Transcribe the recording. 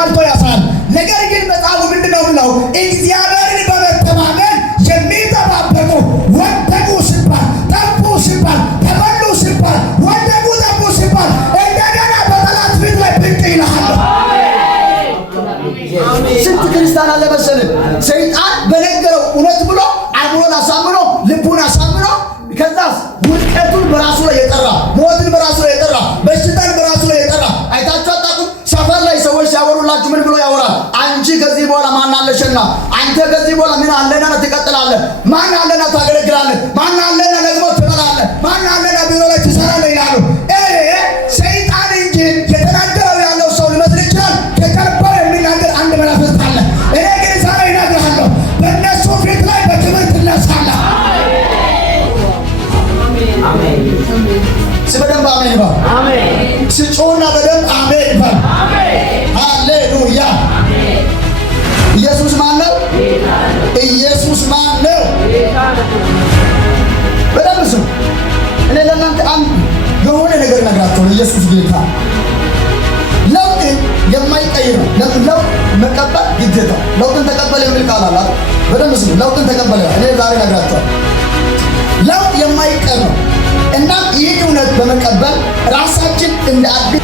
አሟልቶ ያሳል። ነገር ግን መጽሐፉ ምንድነው ብለው እግዚአብሔርን በመተማመን የሚጠባበቁ ወደቁ ሲባል ጠፉ ሲባል ተበሉ ሲባል ወደቁ ጠፉ ሲባል እንደገና በጠላት ፊት ላይ ብቅ ይልሃል። ስንት ክርስቲያን አለ መሰለህ ሰይጣን በነገረው እውነት ብሎ አእምሮን አሳምኖ ልቡን አሳምኖ ከዛስ ውድቀቱን በራሱ ላይ የጠራ ሞትን በራሱ ላይ የጠራ በሽታን በራሱ ላይ የጠራ አይታችሁ አታውቁም? ሰፈር ላይ ሰዎች ሲያወሩላችሁ ምን ብሎ ያወራል? አንቺ ከዚህ በኋላ ማን አለሽና፣ አንተ ከዚህ በኋላ ምን አለና ትቀጥላለህ፣ ማን አለና ታገለግላለህ፣ ማን አለና ደግሞ ትበላለህ፣ ማን አለና ቢሮ ላይ ትሰራለህ ይላሉ። ሰይጣን እንጂ የተናገረው ያለው ሰው ሊመስል ይችላል። ከቀርበው የሚናገር አንድ መናፍስት አለ። እኔ ግን ዛሬ እነግርሃለሁ በእነሱ ፊት ላይ በክብር ትነሳለህ። በደንብ አሜን በል። ስጮና በደንብ አሜን በል። ሃሌሉያ። ኢየሱስ ማን ነው? ኢየሱስ ማን ነው? በደንብ ስሙ። እኔ ለእናንተ አንድ የሆነ ነገር እነግራችኋለሁ። ኢየሱስ ጌታ ለውጥ የማይቀይር ነው። ለውጥ መቀበል ግዴታ። ለውጥን ተቀበል የሚል ቃል አለ። በደንብ ስሙ። ለውጥን ተቀበል። እኔ ዛሬ እነግራችኋለሁ። ለውጥ የማይቀር ነው። እና ይህን እውነት በመቀበል ራሳችን እንደ አዲስ